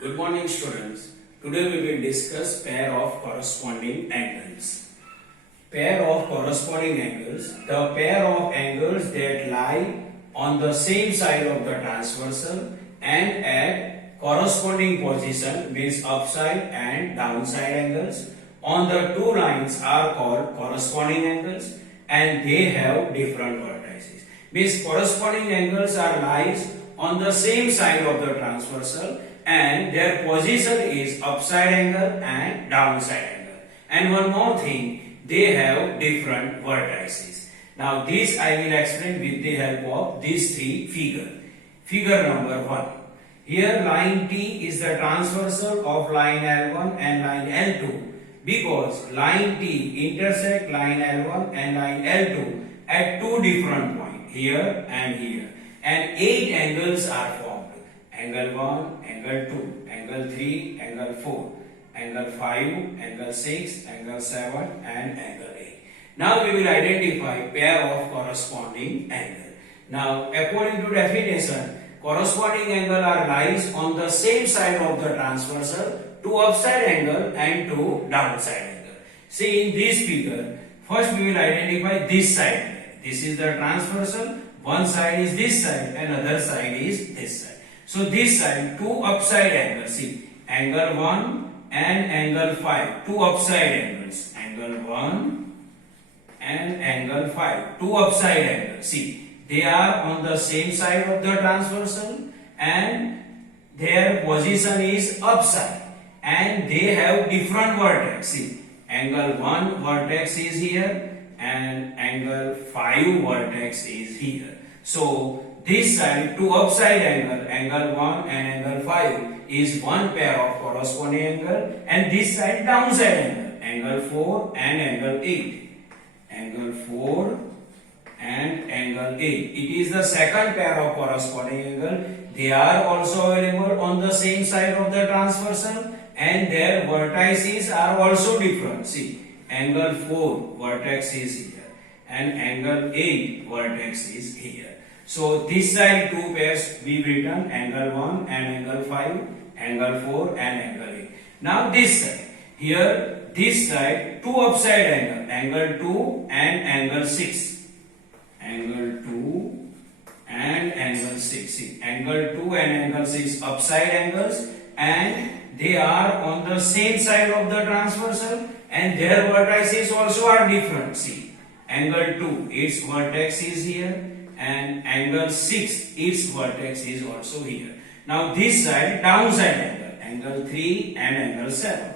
Good morning, students. Today we will discuss pair of corresponding angles. Pair of corresponding angles. The pair of angles that lie on the same side of the transversal and at corresponding position means upside and downside angles on the two lines are called corresponding angles and they have different vertices. Means corresponding angles are lies on the same side of the transversal and their position is upside angle and downside angle. And one more thing, they have different vertices. Now this I will explain with the help of these three figures. Figure number 1. Here line T is the transversal of line L1 and line L2 because line T intersect line L1 and line L2 at two different points, here and here. And 8 angles are formed. Angle 1, angle 2, angle 3, angle 4, angle 5, angle 6, angle 7 and angle 8. Now we will identify pair of corresponding angle. Now according to definition, corresponding angle are lies on the same side of the transversal to upside angle and to downside angle. See in this figure, first we will identify this side. This is the transversal, one side is this side and other side is this side. So this side, two upside angles, see, angle 1 and angle 5, two upside angles, angle 1 and angle 5, two upside angles, see, they are on the same side of the transversal and their position is upside and they have different vertex, see, angle 1 vertex is here and angle 5 vertex is here. So this side, two upside angle, angle 1 and angle 5 is one pair of corresponding angle and this side downside angle, angle 4 and angle 8. Angle 4 and angle 8. It is the second pair of corresponding angle. They are also available on the same side of the transversal and their vertices are also different. See, angle 4 vertex is here and angle 8 vertex is here. So this side two pairs we written angle 1 and angle 5, angle 4 and angle 8. Now this side, here this side two upside angle 2 and angle 6. Angle 2 and angle 6. See, angle 2 and angle 6 upside angles and they are on the same side of the transversal and their vertices also are different. See, angle 2 its vertex is here and angle 6 its vertex is also here. Now this side downside angle 3 and angle 7.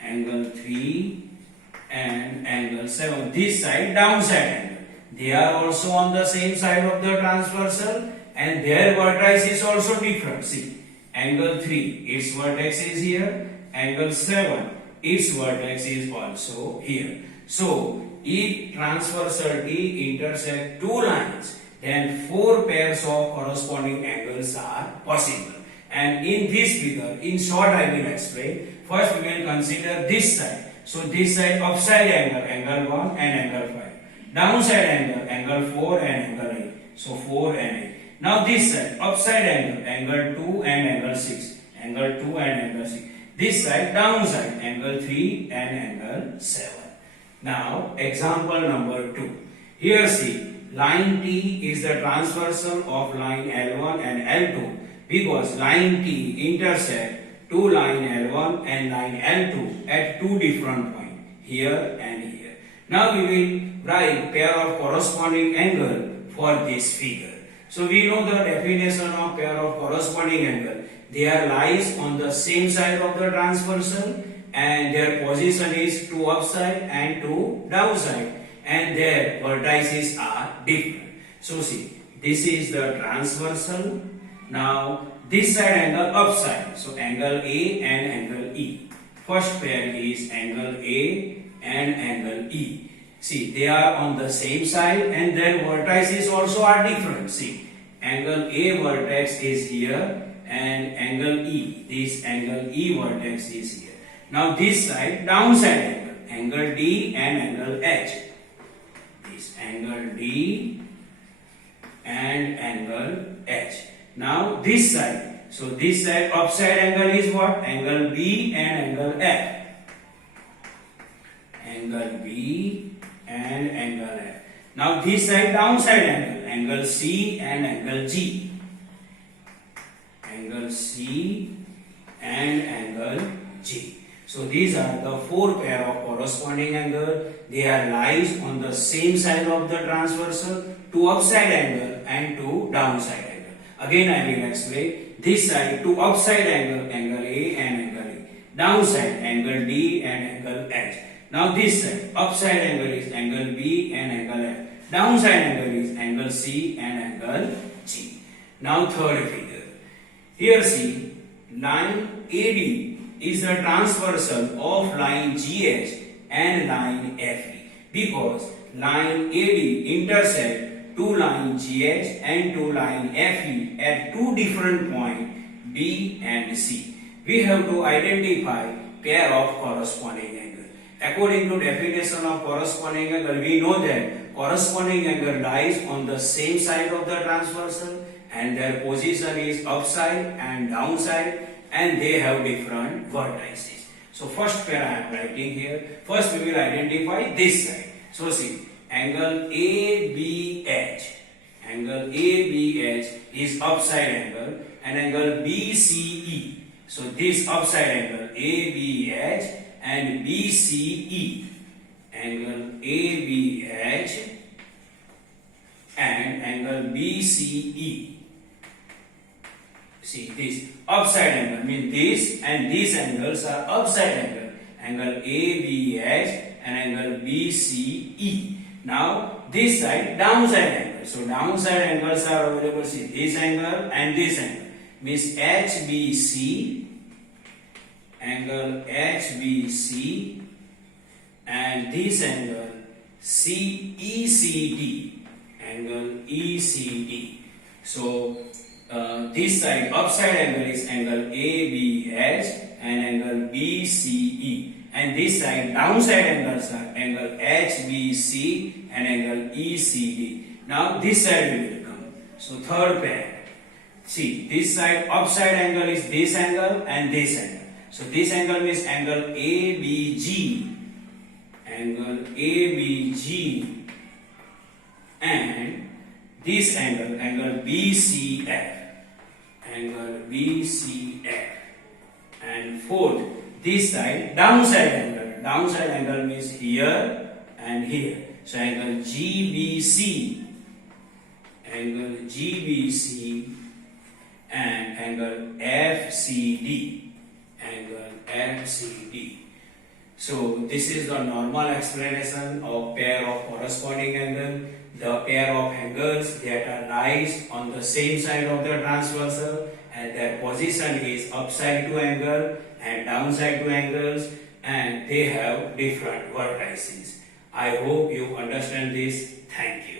Angle 3 and angle 7. This side downside angle. They are also on the same side of the transversal and their vertex is also different. See, angle 3 its vertex is here, angle 7 its vertex is also here. So if transversal T intersect two lines, then 4 pairs of corresponding angles are possible. And in this figure, in short I will explain. First we will consider this side. So this side upside angle, angle 1 and angle 5. Downside angle 4 and angle 8. So 4 and 8. Now this side upside angle 2 and angle 6. Angle 2 and angle 6. This side downside angle 3 and angle 7. Now example number 2. Here see, line T is the transversal of line L1 and L2 because line T intersect two line L1 and line L2 at two different points, here and here. Now we will write pair of corresponding angle for this figure. So we know the definition of pair of corresponding angle. They are lies on the same side of the transversal and their position is two upside and two downside and their vertices are different. So see, this is the transversal. Now this side angle upside. So angle A and angle E. First pair is angle A and angle E. See, they are on the same side and their vertices also are different. See, angle A vertex is here and angle E. This angle E vertex is here. Now this side downside angle D and angle H. This angle D and angle H. Now this side, So this side upside angle is what? Angle B and angle F. Angle B and angle F. Now this side downside angle, angle C and angle G. Angle C and angle G. So these are the four pair of corresponding angle. They are lies on the same side of the transversal to upside angle and to downside angle. Again I will explain. This side to upside angle, angle A and angle E. Downside angle D and angle H. Now this side upside angle is angle B and angle F. Downside angle is angle C and angle G. Now third figure. Here see, line AD is the transversal of line GH and line FE, because line AD intersect two line GH and two line FE at two different points B and C. We have to identify pair of corresponding angle. According to definition of corresponding angle, we know that corresponding angle lies on the same side of the transversal and their position is upside and downside, and they have different vertices. So first pair I am writing here. First we will identify this side. So see, angle ABH. Angle ABH is upside angle and angle BCE. So this upside angle ABH and BCE. Angle ABH and angle BCE. See, this upside angle means this and these angles are upside angle. Angle ABH and angle BCE. Now this side downside angle. So downside angles are available. See, this angle and this angle means HBC, angle HBC, and this angle CECD, angle ECD. So this side upside angle is angle ABH and angle BCE, and this side downside angles are angle HBC and angle ECD. Now this side will come. So third pair. See, this side upside angle is this angle and this angle. So this angle means angle ABG, angle ABG, and this angle, angle BCF, angle BCF. And fourth, this side downside angle. Downside angle means here and here. So angle GBC, angle GBC, and angle FCD, angle FCD. So this is the normal explanation of pair of corresponding angle. The pair of angles that are lies on the same side of the transversal and their position is upside to angle and downside to angles, and they have different vertices. I hope you understand this. Thank you.